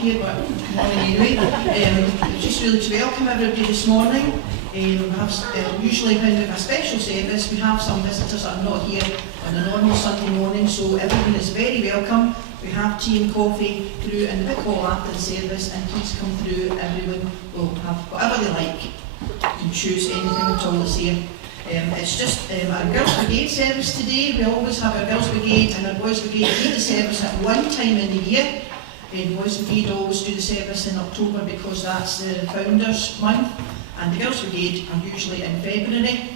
here, but good morning anyway. Just really to welcome everybody this morning. We have, usually when we have a special service, we have some visitors that are not here on a normal Sunday morning, so everyone is very welcome. We have tea and coffee through in the big hall after the service, and please come through. Everyone will have whatever they like. You can choose anything at all that's here. It's just our Girls' Brigade service today. We always have our Girls' Brigade and our Boys' Brigade lead the service at one time in the year. The Boys' Brigade always do the service in October because that's the Founders' Month, and the Girls' Brigade are usually in February,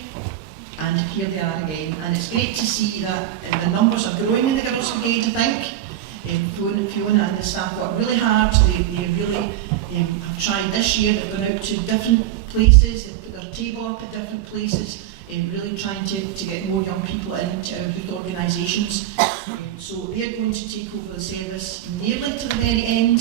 and here they are again. And it's great to see that the numbers are growing in the Girls' Brigade, I think. Fiona and the staff work really hard. They really have tried this year. They've gone out to different places, they've put their table up at different places, really trying to get more young people into our youth organisations. So they're going to take over the service nearly to the very end.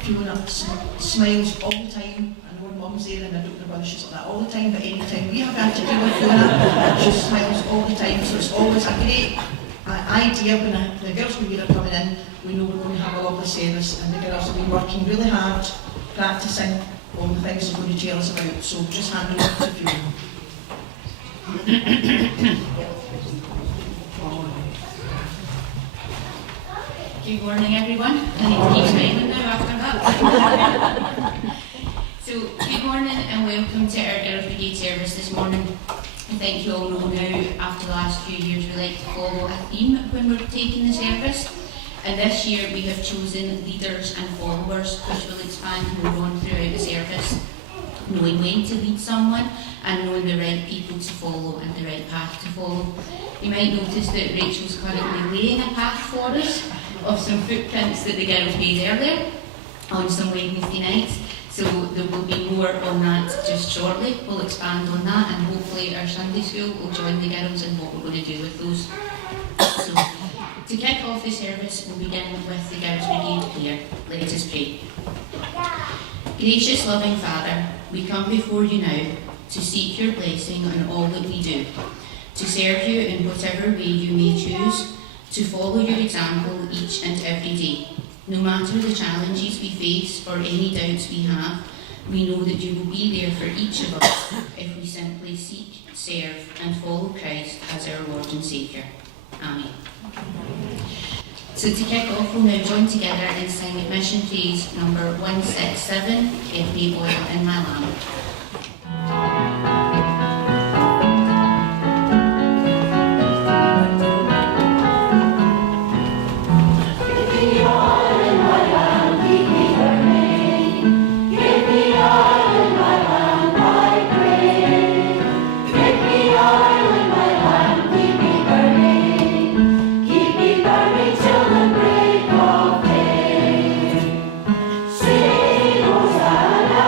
Fiona smiles all the time. I know her mum's there and I don't know whether she's like that all the time, but any time we have had to do with Fiona, she smiles all the time. So it's always a great idea when the Girls' Brigade are coming in. We know we're going to have a lovely service, and the girls have been working really hard, practising all the things they're going to tell us about. So just hand over to Fiona. Good morning, everyone. I need to keep smiling now after that. So, good morning and welcome to our Girls' Brigade service this morning. I think you all know now, after the last few years, we like to follow a theme when we're taking the service. And this year we have chosen leaders and followers, which will expand more on throughout the service. Knowing when to lead someone and knowing the right people to follow and the right path to follow. You might notice that Rachel's currently laying a path for us of some footprints that the girls made earlier on some Wednesday nights. So there will be more on that just shortly. We'll expand on that, and hopefully our Sunday school will join the girls in what we're going to do with those. So to kick off the service, we'll begin with the Girls' Brigade prayer. Let us pray. Gracious loving Father, we come before you now to seek your blessing on all that we do, to serve you in whatever way you may choose, to follow your example each and every day. No matter the challenges we face or any doubts we have, we know that you will be there for each of us if we simply seek, serve and follow Christ as our Lord and Saviour. Amen. So to kick off, we'll now join together and sing Mission Praise number 167, Give Me Oil in My Lamp. Sing, Hosanna,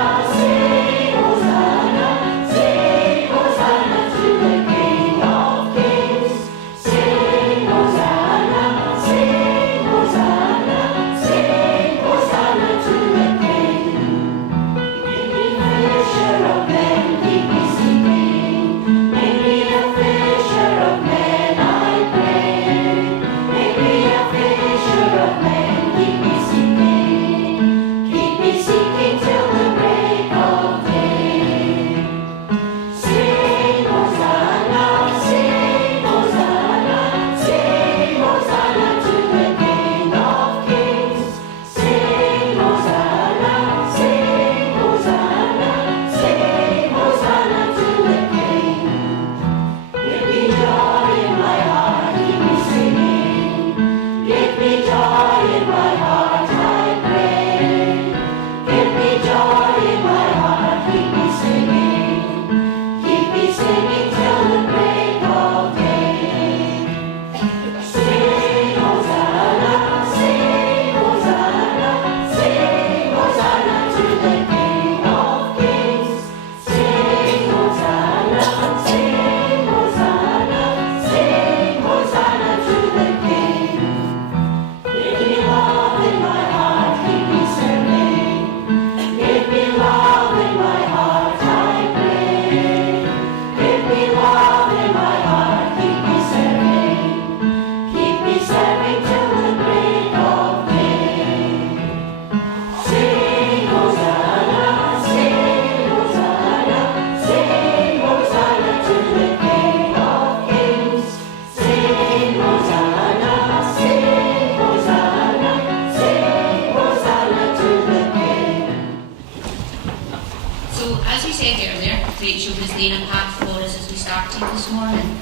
Rachel was laying a path for us as we started this morning.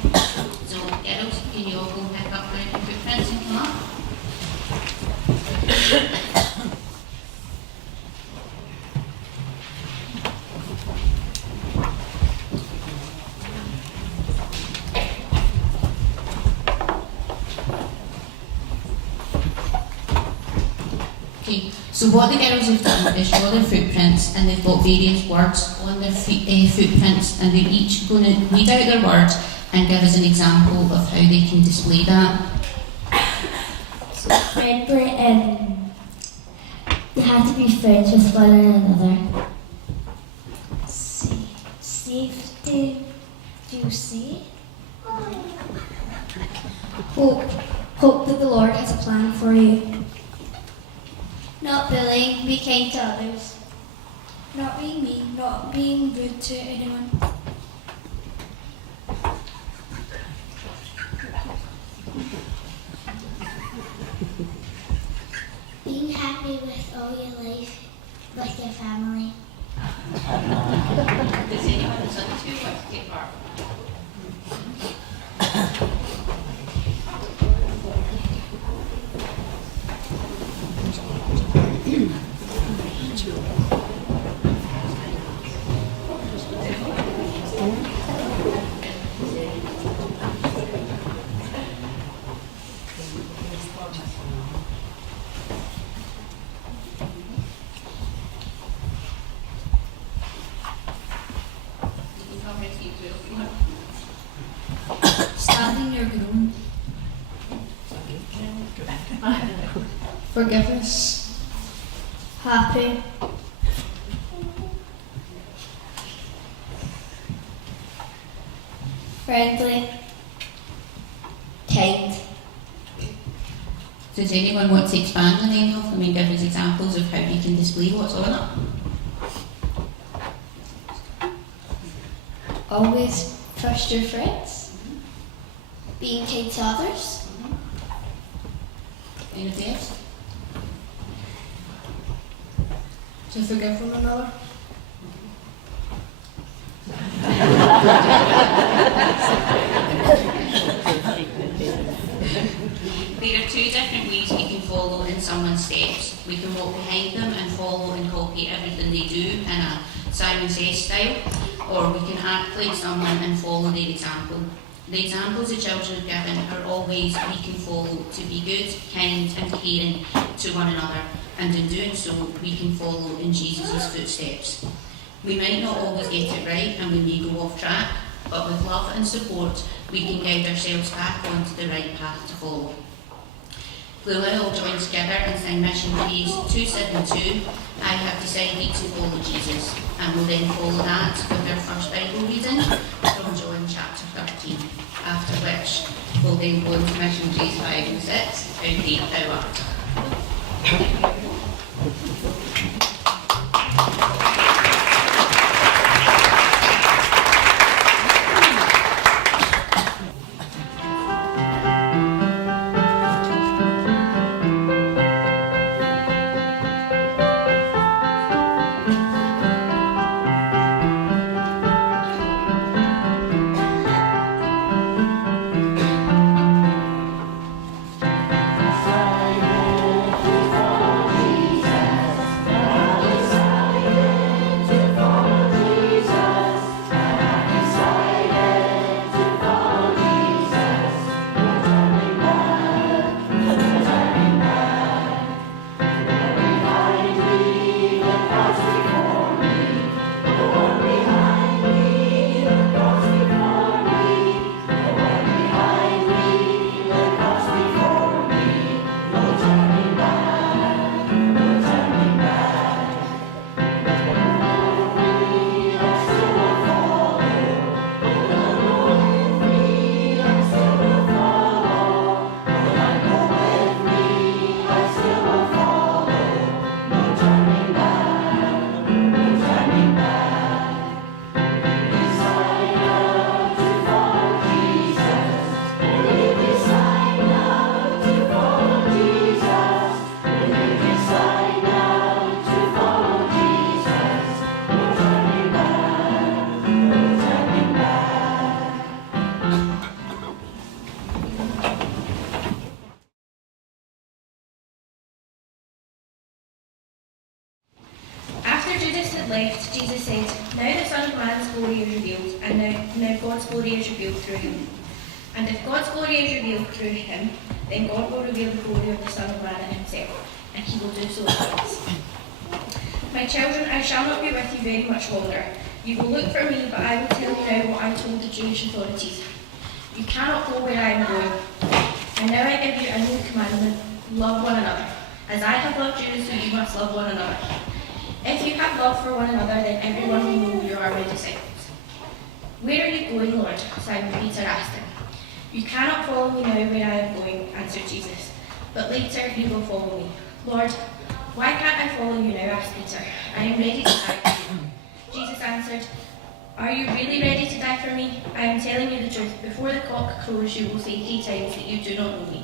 So, girls, can you all go and pick up the footprints and come up? Okay, so what the girls have done is draw their footprints, and they've got various words on their footprints, and they're each going to read out their words and give us an example of how they can display that. So friendly, they have to be friends with one another. Safety, do you see? Hope that the Lord has a plan for you. Not bullying, be kind to others. Not being mean, not being rude to anyone. Being happy with all your life, with your family. Does anyone who's on the two want to take part? Standing your ground. Forgiveness. Happy. Friendly. Kind. Does anyone want to expand on any of them and give us examples of how we can display what's on it? Always trust your friends. Being kind to others. Anybody else? To forgive one another. There are two different ways we can follow in someone's steps. We can walk behind them and follow and copy everything they do in a Simon Says style, or we can act like someone and follow their example. The examples the children are given are all ways we can follow to be good, kind and caring to one another, and in doing so we can follow in Jesus' footsteps. We might not always get it right and we may go off track, but with love and support we can guide ourselves back onto the right path to follow. We'll now all join together and sing Mission Praise 272, I have decided to follow Jesus, and we'll then follow that with our first Bible reading from John chapter 13, after which we'll then go into Mission Praise 5 and 6, How Great Thou Art. glory is revealed, and now God's glory is revealed through him. And if God's glory is revealed through him, then God will reveal the glory of the Son of Man in himself, and he will do so at once. My children, I shall not be with you very much longer. You will look for me, but I will tell you now what I told the Jewish authorities. You cannot go where I am going. And now I give you a new commandment: love one another. As I have loved you, so you must love one another. If you have love for one another, then everyone will know you are my disciples. Where are you going, Lord? Simon Peter asked him. You cannot follow me now where I am going, answered Jesus, but later you will follow me. Lord, why can't I follow you now? Asked Peter. I am ready to die for you. Jesus answered, are you really ready to die for me? I am telling you the truth. Before the cock crows, you will say 3 times that you do not know me.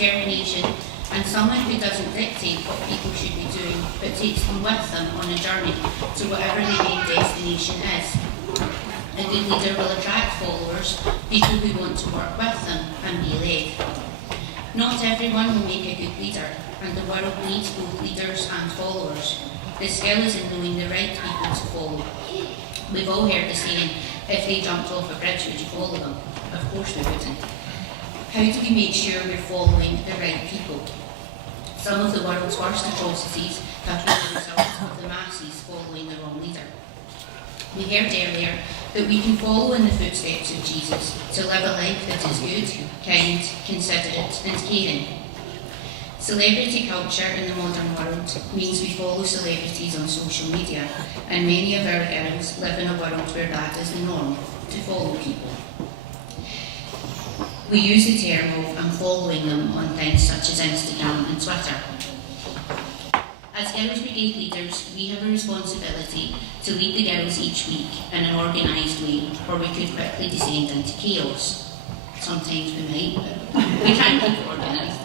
determination, and someone who doesn't dictate what people should be doing, but takes them with them on a journey to whatever their main destination is. A good leader will attract followers, people who want to work with them and be Not everyone will make a good leader, and the world needs both leaders and followers. The skill is in knowing the right people to follow. We've all heard the saying, if they jumped off a bridge, would you follow them? Of course we wouldn't. How do we make sure we're following the right people? Some of the world's worst atrocities have been the result of the masses following the wrong leader. We heard earlier that we can follow in the footsteps of Jesus to live a life that is good, kind, considerate and caring. Celebrity culture in the modern world means we follow celebrities on social media, and many of our girls live in a world where that is the norm, to follow people. We use the term of "I'm following them" on things such as Instagram and Twitter. As Girls Brigade leaders, we have a responsibility to lead the girls each week in an organised way, or we could quickly descend into chaos. Sometimes we might, but we try and keep it organised.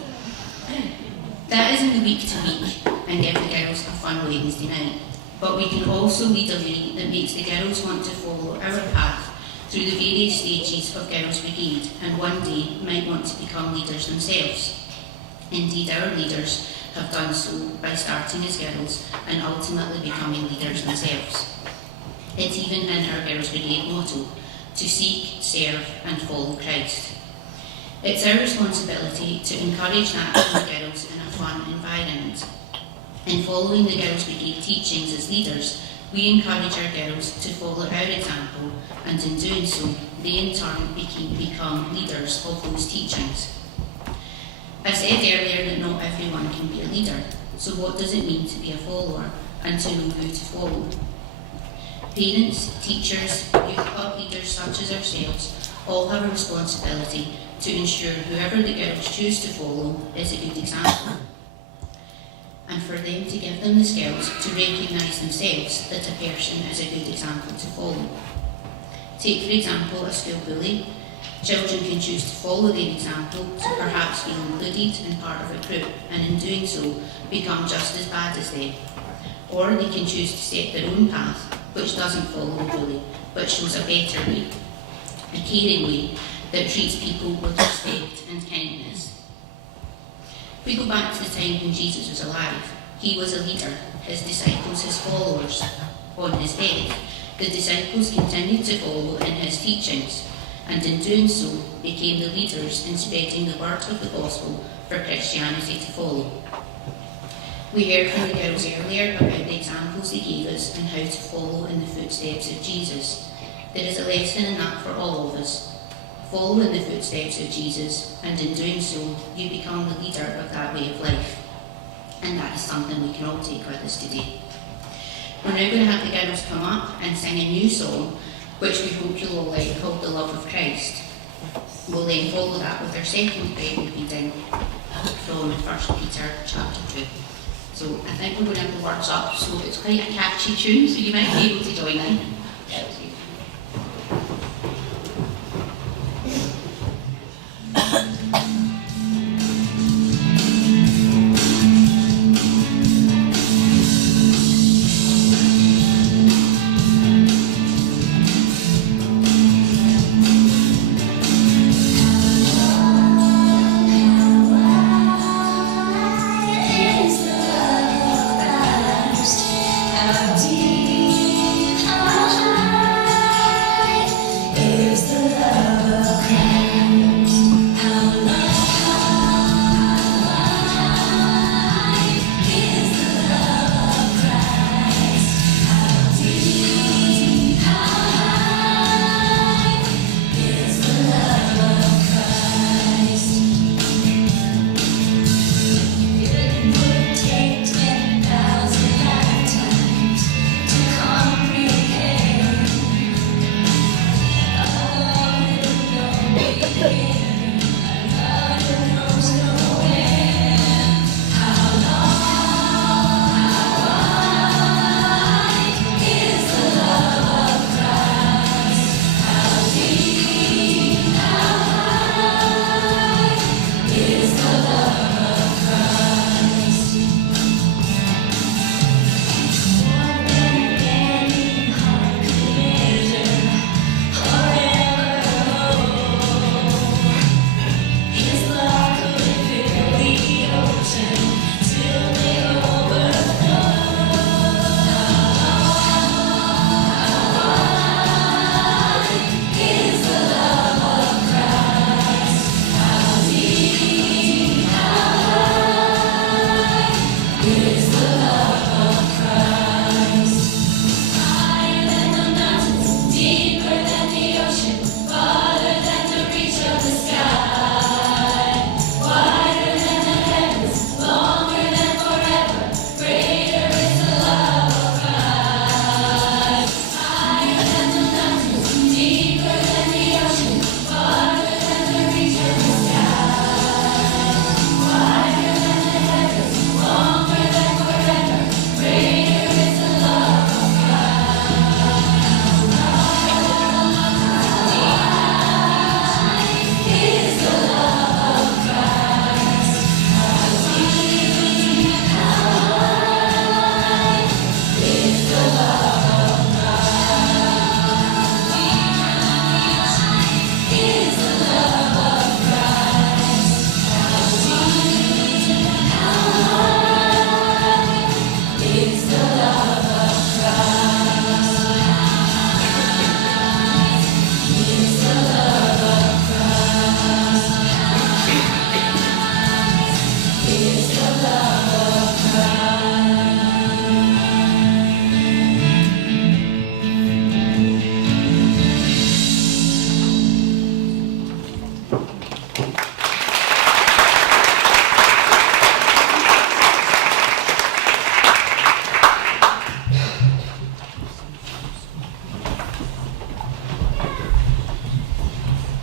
That is in the week to week and give the girls a fun Wednesday night. But we can also lead a way that makes the girls want to follow our path through the various stages of Girls Brigade, and one day might want to become leaders themselves. Indeed, our leaders have done so by starting as girls and ultimately becoming leaders themselves. It's even in our Girls Brigade motto, to seek, serve and follow Christ. It's our responsibility to encourage that in the girls in a fun environment. In following the Girls Brigade teachings as leaders, we encourage our girls to follow our example, and in doing so, they in turn become leaders of those teachings. I said earlier that not everyone can be a leader, so what does it mean to be a follower and to know who to follow? Parents, teachers, youth club leaders such as ourselves all have a responsibility to ensure whoever the girls choose to follow is a good example, and for them to give them the skills to recognise themselves that a person is a good example to follow. Take for example a school bully. Children can choose to follow their example to perhaps feel included and part of a group, and in doing so become just as bad as them. Or they can choose to set their own path, which doesn't follow the bully, but shows a better way, a caring way that treats people with respect and kindness. If we go back to the time when Jesus was alive, he was a leader, his disciples his followers. On his death, the disciples continued to follow in his teachings, and in doing so became the leaders in spreading the word of the gospel for Christianity to follow. We heard from the girls earlier about the examples they gave us and how to follow in the footsteps of Jesus. There is a lesson in that for all of us. Follow in the footsteps of Jesus, and in doing so, you become the leader of that way of life. And that is something we can all take with us today. We're now going to have the girls come up and sing a new song, which we hope you'll all like, called The Love of Christ. We'll then follow that with our second Bible reading from 1 Peter chapter 2. So I think we're going to have the words up, so it's quite a catchy tune, so you might be able to join in. How deep, how high.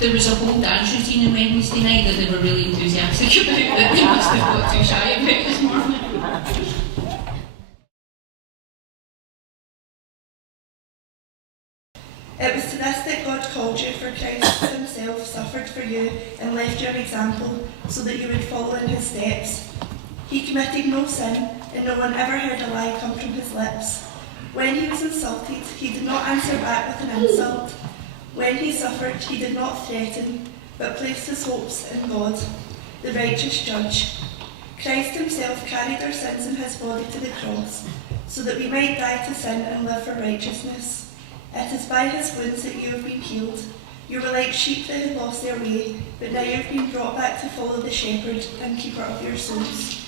There was a whole dance routine on Wednesday night that they were really enthusiastic about that they must have got too shy about this morning. It was to this that God called you, for Christ himself suffered for you and left you an example so that you would follow in his steps. He committed no sin, and no one ever heard a lie come from his lips. When he was insulted, he did not answer back with an insult. When he suffered, he did not threaten, but placed his hopes in God, the righteous judge. Christ himself carried our sins in his body to the cross, so that we might die to sin and live for righteousness. It is by his wounds that you have been healed. You were like sheep that had lost their way, but now you have been brought back to follow the shepherd and keeper of your souls.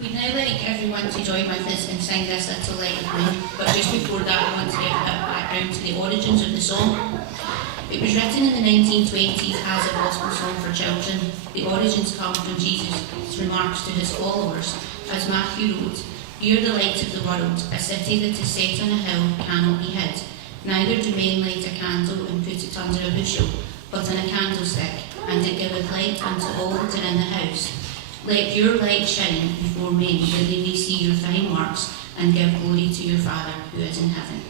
We'd now like everyone to join with us and sing this little Let It Bloom, but just before that I want to give a bit of background to the origins of the song. It was written in the 1920s as a gospel song for children. The origins come from Jesus' remarks to his followers, as Matthew wrote, "You are the light of the world, a city that is set on a hill cannot be hid. Neither do men light a candle and put it under a bushel, but on a candlestick, and it giveth light unto all that are in the house. Let your light shine before men, that they may see your fine works, and give glory to your Father who is in heaven."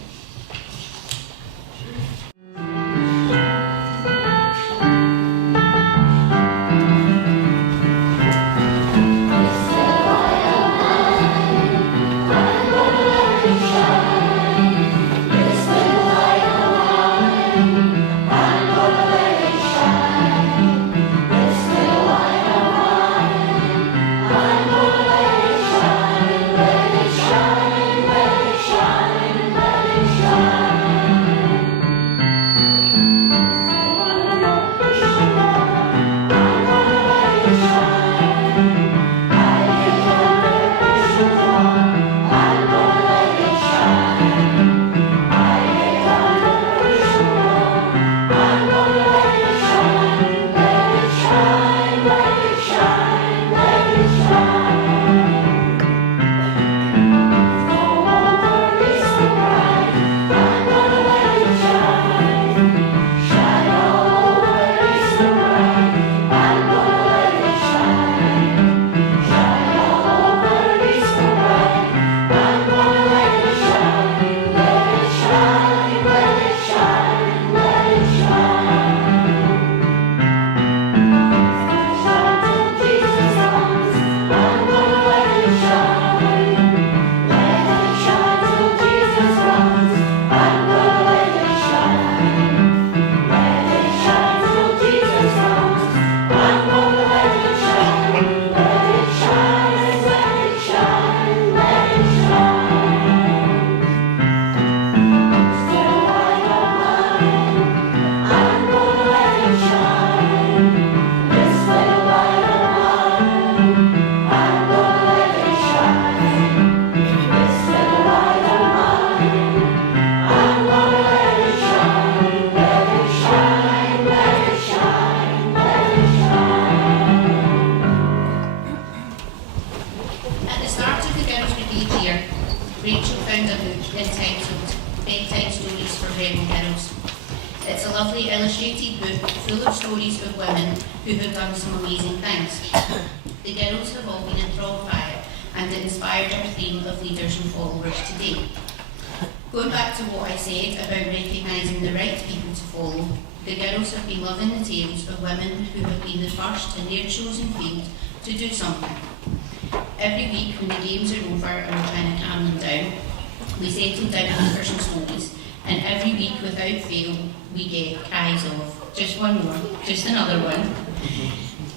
Just another one.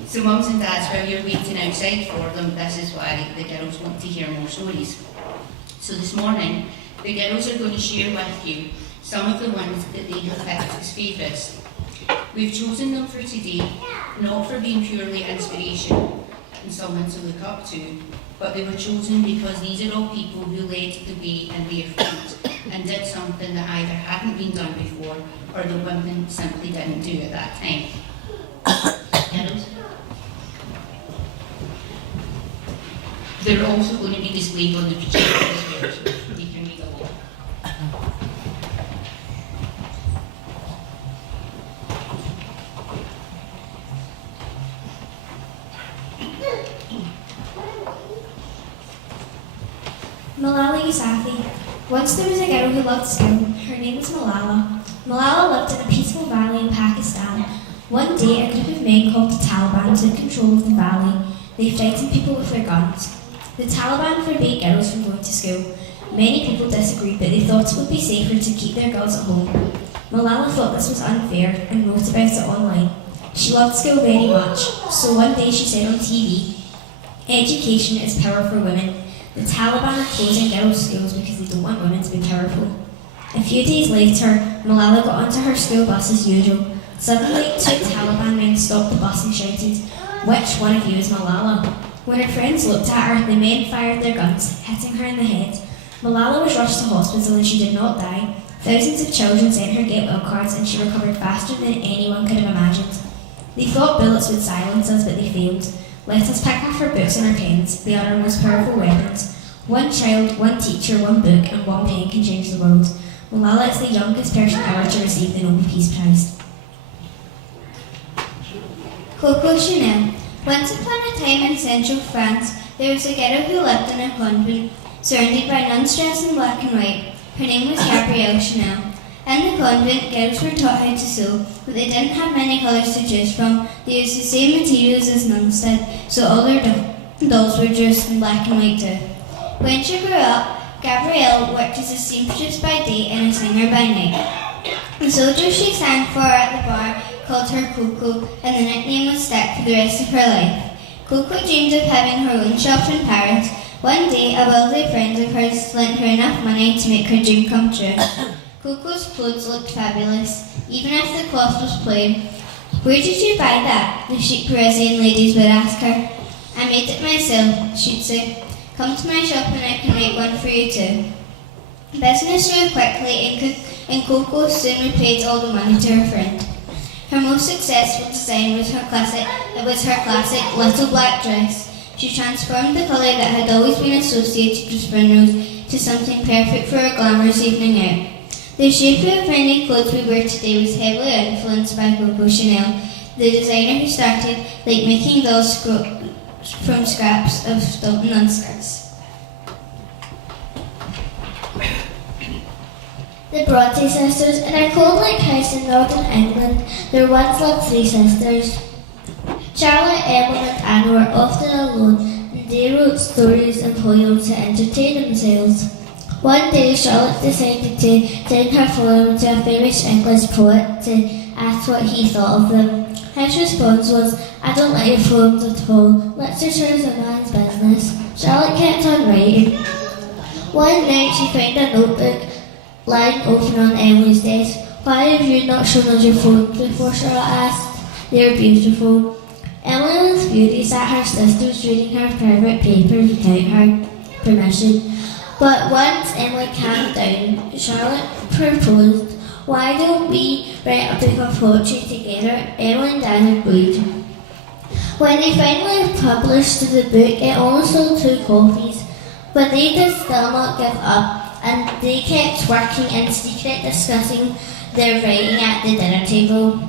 So mums and dads, while you're waiting outside for them, this is why the girls want to hear more stories. So this morning, the girls are going to share with you some of the ones that they have picked as favourites. We've chosen them for today, not for being purely inspiration and someone to look up to, but they were chosen because these are all people who led the way in their faith and did something that either hadn't been done before or the women simply didn't do at that time. They're also going to be displayed on the projector as well, so you can read along. Malala Yousafzai. Once there was a girl who loved school. Her name was Malala. Malala lived in a peaceful valley in Pakistan. One day, a group of men called the Taliban took control of the valley. They frightened people with their guns. The Taliban forbade girls from going to school. Many people disagreed, but they thought it would be safer to keep their girls at home. Malala thought this was unfair and wrote about it online. She loved school very much, so one day she said on TV, "Education is power for women. The Taliban are closing girls' schools because they don't want women to be powerful." A few days later, Malala got onto her school bus as usual. Suddenly, two Taliban men stopped the bus and shouted, "Which one of you is Malala?" When her friends looked at her, the men fired their guns, hitting her in the head. Malala was rushed to hospital and she did not die. Thousands of children sent her get well cards and she recovered faster than anyone could have imagined. They thought bullets would silence us, but they failed. Let us pick up our books and our pens. They are our most powerful weapons. One child, one teacher, one book, and one pen can change the world. Malala is the youngest person ever to receive the Nobel Peace Prize. Coco Chanel. Once upon a time in central France, there was a girl who lived in a convent, surrounded by nuns dressed in black and white. Her name was Gabrielle Chanel. In the convent, girls were taught how to sew, but they didn't have many colours to choose from. They used the same materials as nuns did, so all their dolls were dressed in black and white too. When she grew up, Gabrielle worked as a seamstress by day and a singer by night. The soldiers she sang for at the bar called her Coco, and the nickname would stick for the rest of her life. Coco dreamed of having her own shop in Paris. One day, a wealthy friend of hers lent her enough money to make her dream come true. Coco's clothes looked fabulous, even if the cloth was plain. "Where did you buy that?" the chic Parisian ladies would ask her. "I made it myself," she'd say. "Come to my shop and I can make one for you too." Business grew quickly and Coco soon repaid all the money to her friend. Her most successful design was her classic little black dress. She transformed the colour that had always been associated with primrose to something perfect for a glamorous evening out. The shape of many clothes we wear today was heavily influenced by Coco Chanel, the designer who started like making dolls from scraps of Stilton nun skirts. The Bronte sisters. In a cold-like house in northern England, there once lived three sisters. Charlotte, Emma and Anna were often alone, and they wrote stories and poems to entertain themselves. One day, Charlotte decided to send her poem to a famous English poet to ask what he thought of them. His response was, "I don't like your poems at all. Literature is a man's business." Charlotte kept on writing. One night, she found a notebook lying open on Emily's desk. "Why have you not shown us your poems before?" Charlotte asked. "They are beautiful." Emily was furious at her sisters reading her private papers without her permission. But once Emily calmed down, Charlotte proposed, "Why don't we write a book of poetry together?" Emily and Anne agreed. When they finally published the book, it only sold 2 copies, but they did still not give up, and they kept working in secret, discussing their writing at the dinner table.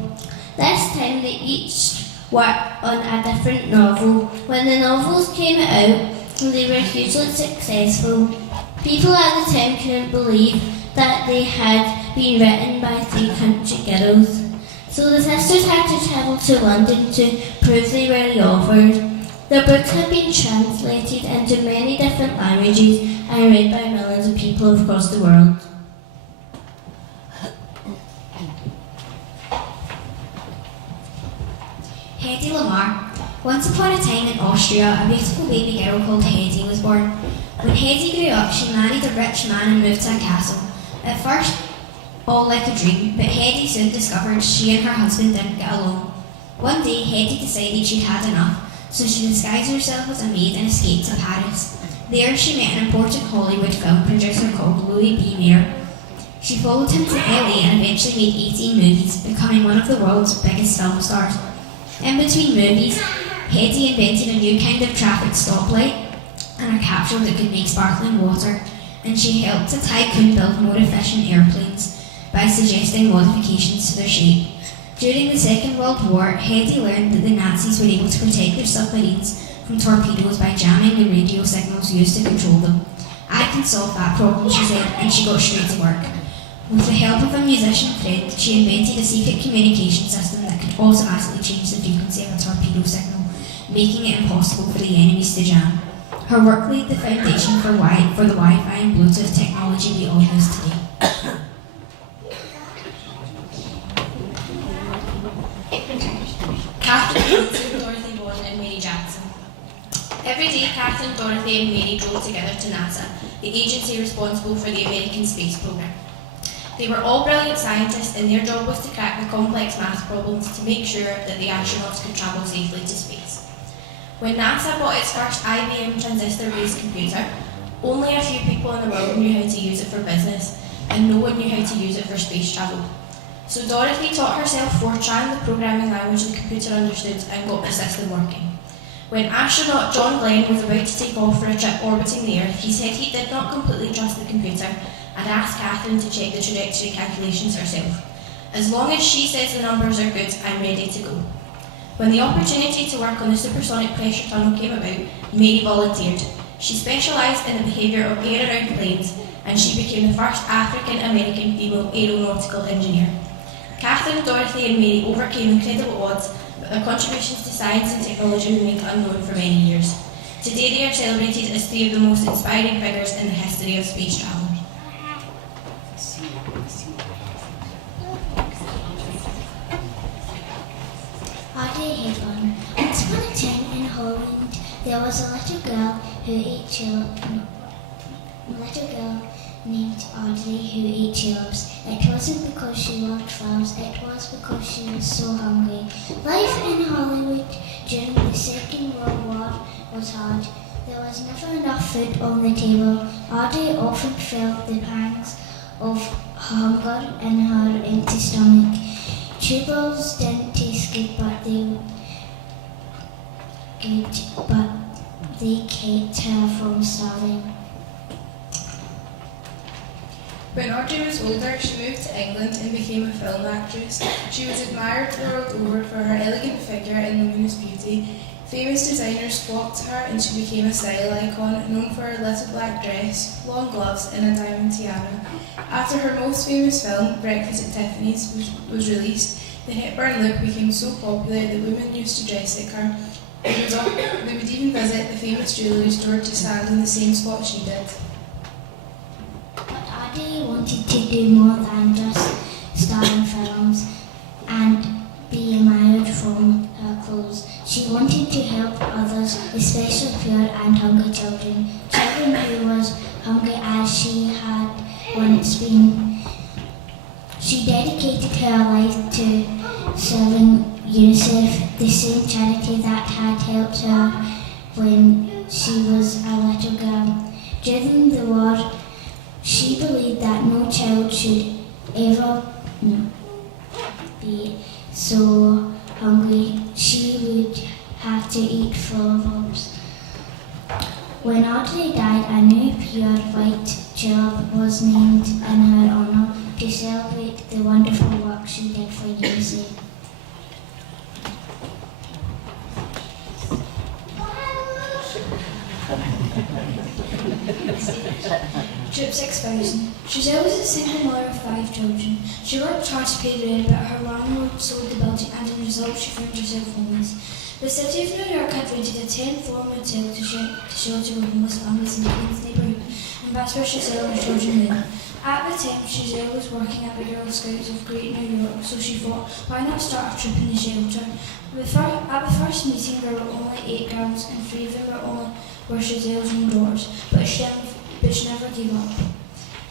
This time they each worked on a different novel. When the novels came out, they were hugely successful. People at the time couldn't believe that they had been written by 3 country girls. So the sisters had to travel to London to prove they were the authors. Their books had been translated into many different languages and read by millions of people across the world. Hedy Lamarr. Once upon a time in Austria, a beautiful baby girl called Hedy was born. When Hedy grew up, she married a rich man and moved to a castle. At first, all like a dream, but Hedy soon discovered she and her husband didn't get along. One day, Hedy decided she'd had enough, so she disguised herself as a maid and escaped to Paris. There, she met an important Hollywood film producer called Louis B. Mayer. She followed him to LA and eventually made 18 movies, becoming one of the world's biggest film stars. In between movies, Hedy invented a new kind of traffic stoplight and a capsule that could make sparkling water, and she helped a tycoon build more efficient airplanes by suggesting modifications to their shape. During the Second World War, Hedy learned that the Nazis were able to protect their submarines from torpedoes by jamming the radio signals used to control them. I can solve that problem, she said, and she got straight to work. With the help of a musician friend, she invented a secret communication system that could automatically change the frequency of a torpedo signal, making it impossible for the enemies to jam. Her work laid the foundation for the Wi-Fi and Bluetooth technology we all use today. Catherine, Dorothy Vaughan and Mary Jackson. Every day, Catherine, Dorothy and Mary drove together to NASA, the agency responsible for the American space program. They were all brilliant scientists, and their job was to crack the complex math problems to make sure that the astronauts could travel safely to space. When NASA bought its first IBM transistor-based computer, only a few people in the world knew how to use it for business, and no one knew how to use it for space travel. So Dorothy taught herself Fortran, the programming language the computer understood, and got the system working. When astronaut John Glenn was about to take off for a trip orbiting the Earth, he said he did not completely trust the computer and asked Catherine to check the trajectory calculations herself. As long as she says the numbers are good, I'm ready to go. When the opportunity to work on the supersonic pressure tunnel came about, Mary volunteered. She specialised in the behaviour of air around planes, and she became the first African-American female aeronautical engineer. Catherine, Dorothy and Mary overcame incredible odds, but their contributions to science and technology remained unknown for many years. Today they are celebrated as three of the most inspiring figures in the history of space travel. Audrey Hepburn. Once upon a time in Holland, there was a little girl named Audrey who ate tulips. It wasn't because she loved flowers, it was because she was so hungry. Life in Hollywood during the Second World War was hard. There was never enough food on the table. Audrey often felt the pangs of hunger in her empty stomach. Tuberals didn't taste good, but they kept her from starving. When Audrey was older, she moved to England and became a film actress. She was admired the world over for her elegant figure and luminous beauty. Famous designers flocked to her and she became a style icon, known for her little black dress, long gloves and a diamond tiara. After her most famous film, Breakfast at Tiffany's, was released, the Hepburn look became so popular that women used to dress like her. They would even visit the famous jewellery store to stand in the same spot she did. But Audrey wanted to do more than just star in films and be admired from her clothes. She wanted to help others, especially poor and hungry children. Children who was hungry as she had once been. She dedicated her life to serving UNICEF, the same charity that had helped her when she was a little girl. During the war, she believed that no child should ever be so hungry she would have to eat flowers. When Audrey died, a new pure white tulip was named in her honour to celebrate the wonderful work she did for UNICEF. Troop 6000. Giselle was a single mother of 5 children. She worked hard to pay the rent, but her landlord sold the building and as a result she found herself homeless. The city of New York had rented a 10-floor motel to shelter homeless families in the Queens neighbourhood, and that's where Giselle and her children lived. At the time, Giselle was working at the Girl Scouts of Great New York, so she thought, why not start a troop in the shelter? At the first meeting, there were only 8 girls, and 3 of them were Giselle's own daughters, but she never gave up.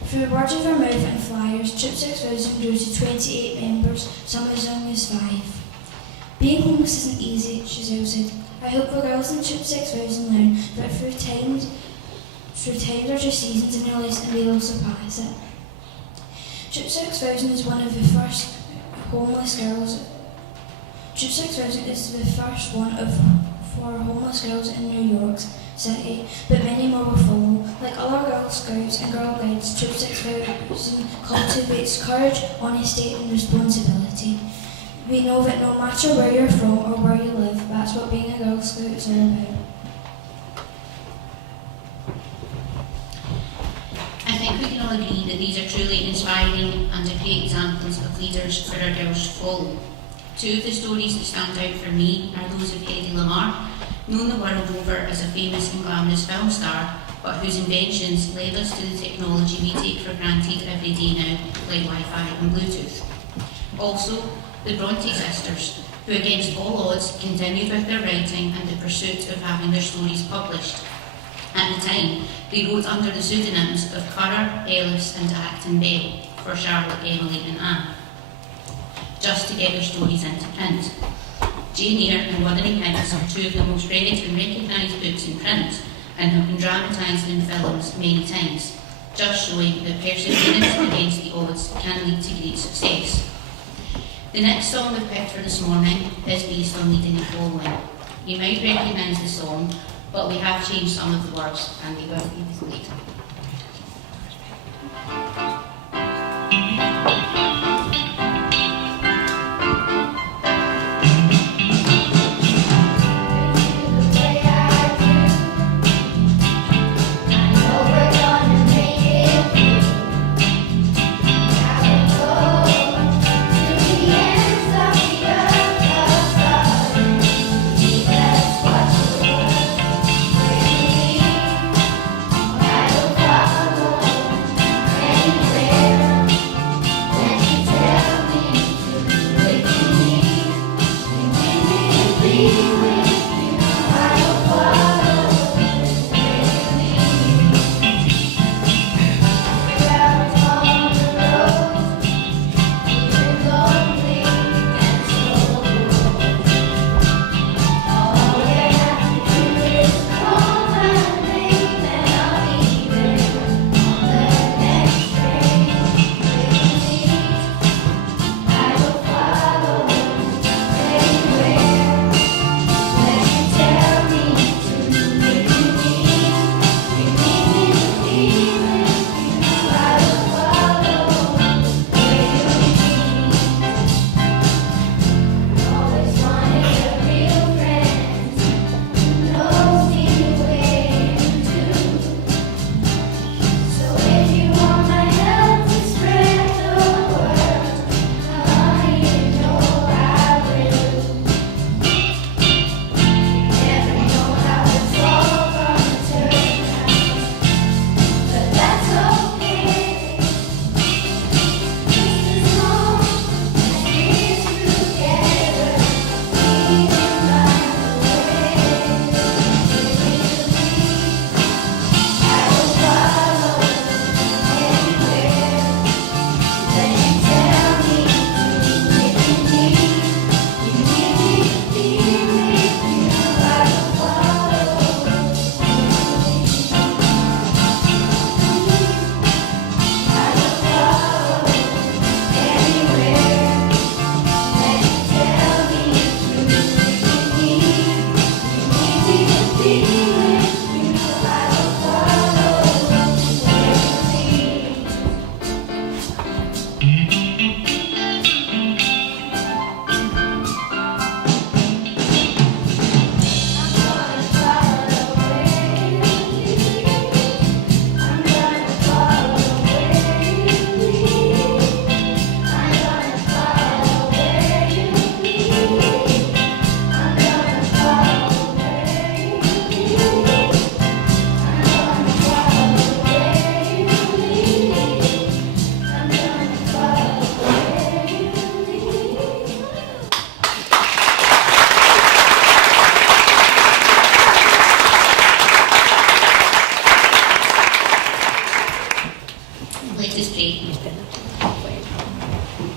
Through word of her mouth and flyers, Troop 6000 grew to 28 members, some as young as 5. Being homeless isn't easy, Giselle said. I hope the girls in Troop 6000 learn that through times are just seasons in their lives and they will surpass it. Troop 6000 is one of the first homeless girls. Troop 6000 is the first one of 4 homeless girls in New York City, but many more will follow. Like other Girl Scouts and Girl Guides, Troop 6000 cultivates courage, honesty and responsibility. We know that no matter where you're from or where you live, that's what being a Girl Scout is all about. these are truly inspiring and are great examples of leaders for our girls to follow. Two of the stories that stand out for me are those of Hedy Lamarr, known the world over as a famous and glamorous film star, but whose inventions led us to the technology we take for granted every day now, like Wi-Fi and Bluetooth. Also, the Bronte sisters, who against all odds continued with their writing and the pursuit of having their stories published. At the time, they wrote under the pseudonyms of Currer, Ellis and Acton Bell for Charlotte, Emily and Anne, just to get their stories into print. Jane Eyre and Wuthering Heights are two of the most read and recognised books in print and have been dramatised in films many times, just showing that perseverance against the odds can lead to great success. The next song we've picked for this morning is based on Leading and Following. You might recognise the song, but we have changed some of the words and they will be displayed.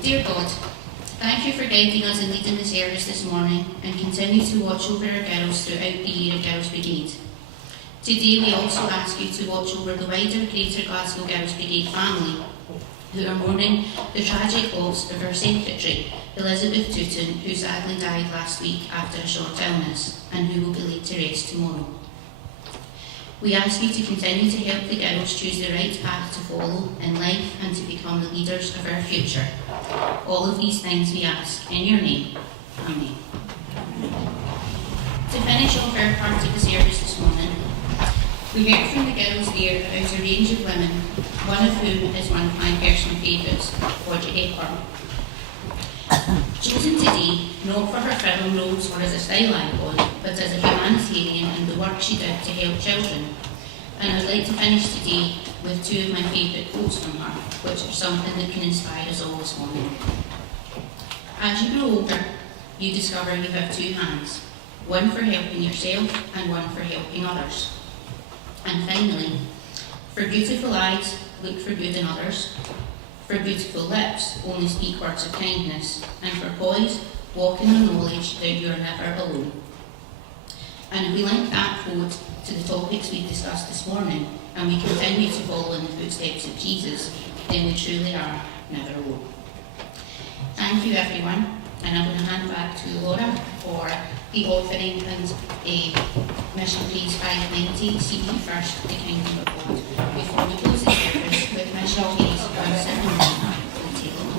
Dear God, thank you for guiding us and leading the service this morning and continue to watch over our girls throughout the year of Girls Brigade. Today we also ask you to watch over the wider Greater Glasgow Girls Brigade family who are mourning the tragic loss of our secretary, Elizabeth Tooton, who sadly died last week after a short illness and who will be laid to rest tomorrow. We ask you to continue to help the girls choose the right path to follow in life and to become the leaders of our future. All of these things we ask in your name. Amen. To finish off our part of the service this morning, We heard from the girls there about a range of women, one of whom is one of my personal favourites, Audrey Hepburn. Chosen today, not for her film roles or as a style icon, but as a humanitarian and the work she did to help children. And I'd like to finish today with two of my favourite quotes from her, which are something that can inspire us all this morning. As you grow older, you discover you have two hands, one for helping yourself and one for helping others. And finally, for beautiful eyes, look for good in others. For beautiful lips, only speak words of kindness. And for poise, walk in the knowledge that you are never alone. And if we link that quote to the topics we've discussed this morning, and we continue to follow in the footsteps of Jesus, then we truly are never alone. Thank you, everyone. And I'm going to hand back to Laura for the offering and mission please 590, seek ye first the kingdom of God. Before we close the service with mission please 179, the table of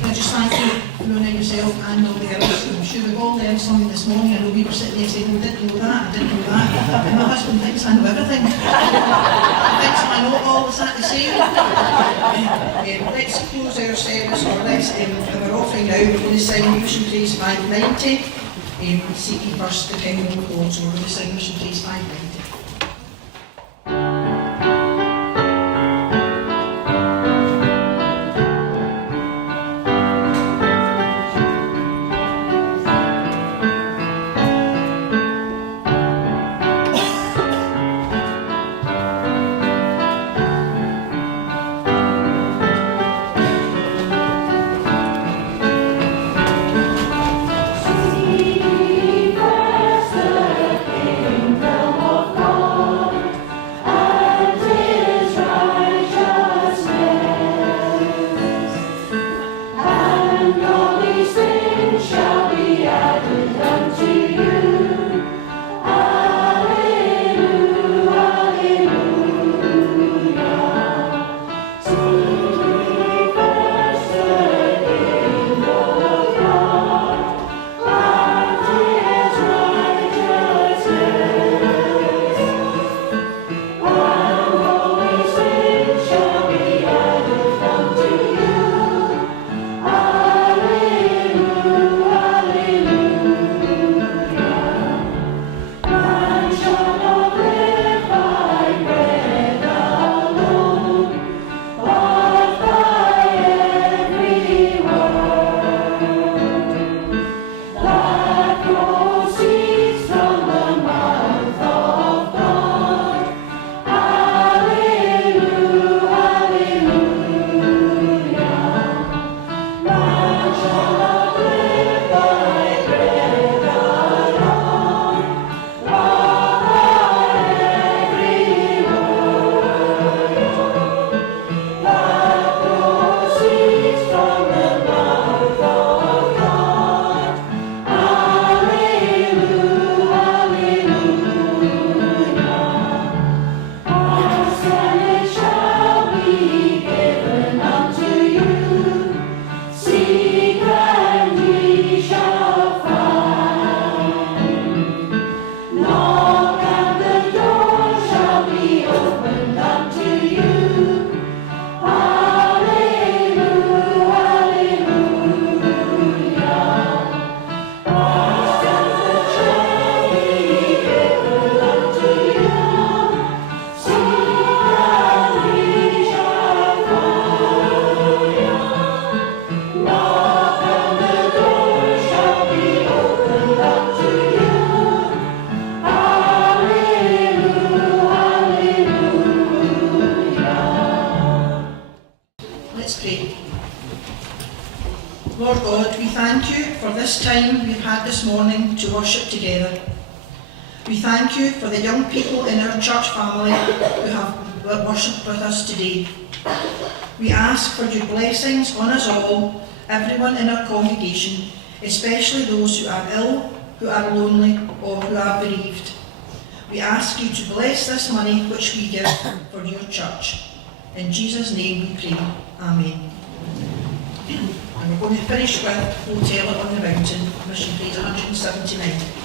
Can I just thank you, Luna, yourself and all the girls. I'm sure we've all learned something this morning. I know we were sitting there saying, I didn't know that, I didn't know that. And my husband thinks I know everything. He thinks I know all that's at the same. Let's close our service, or let's have our offering now. We're going to sing Mission Praise 590. Seek ye first the kingdom of God. So we're going to sing Mission Praise 590. Lord God, we thank you for this time we've had this morning to worship together. We thank you for the young people in our church family who have worshipped with us today. We ask for your blessings on us all, everyone in our congregation, especially those who are ill, who are lonely, or who are bereaved. We ask you to bless this money which we give for your church. In Jesus' name we pray. Amen. And we're going to finish with Hotel on the Mountain, mission page 179.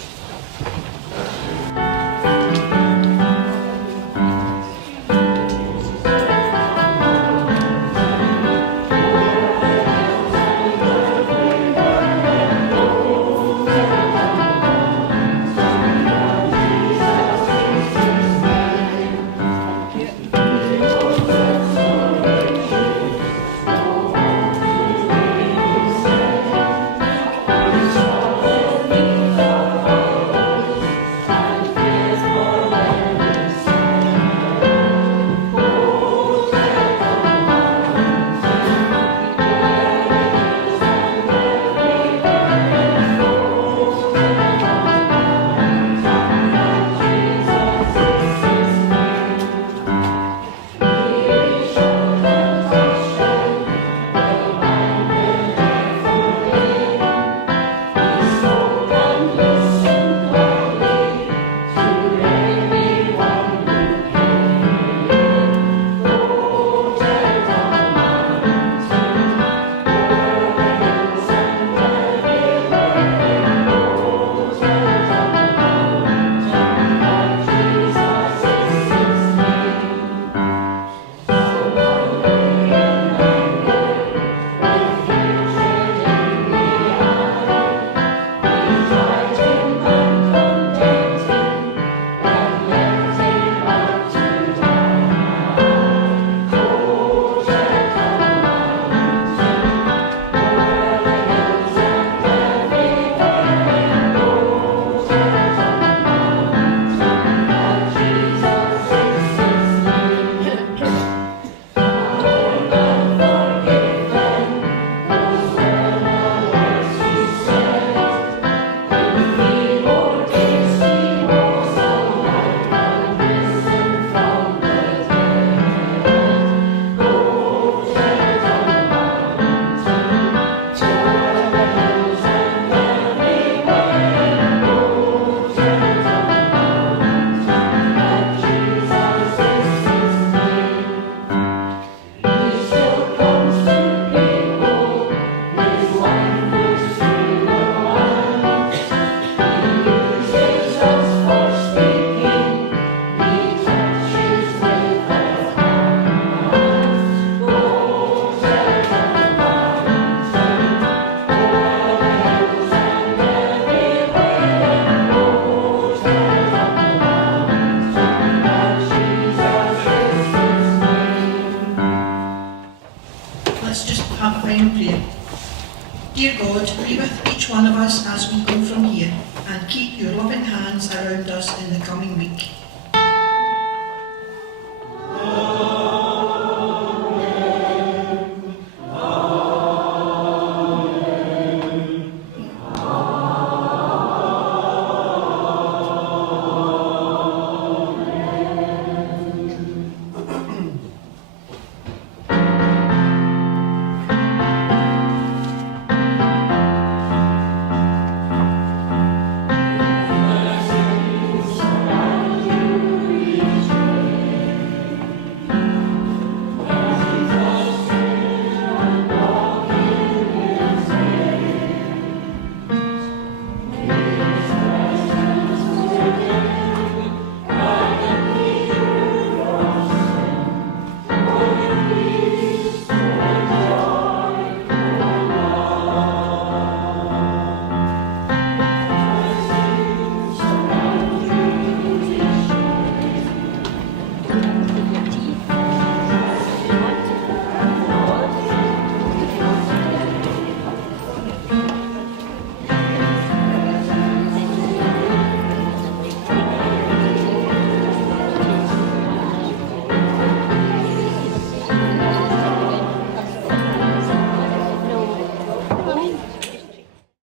Let's just have a final prayer. Dear God, be with each one of us as we go from here, and keep your loving hands around us in the coming week.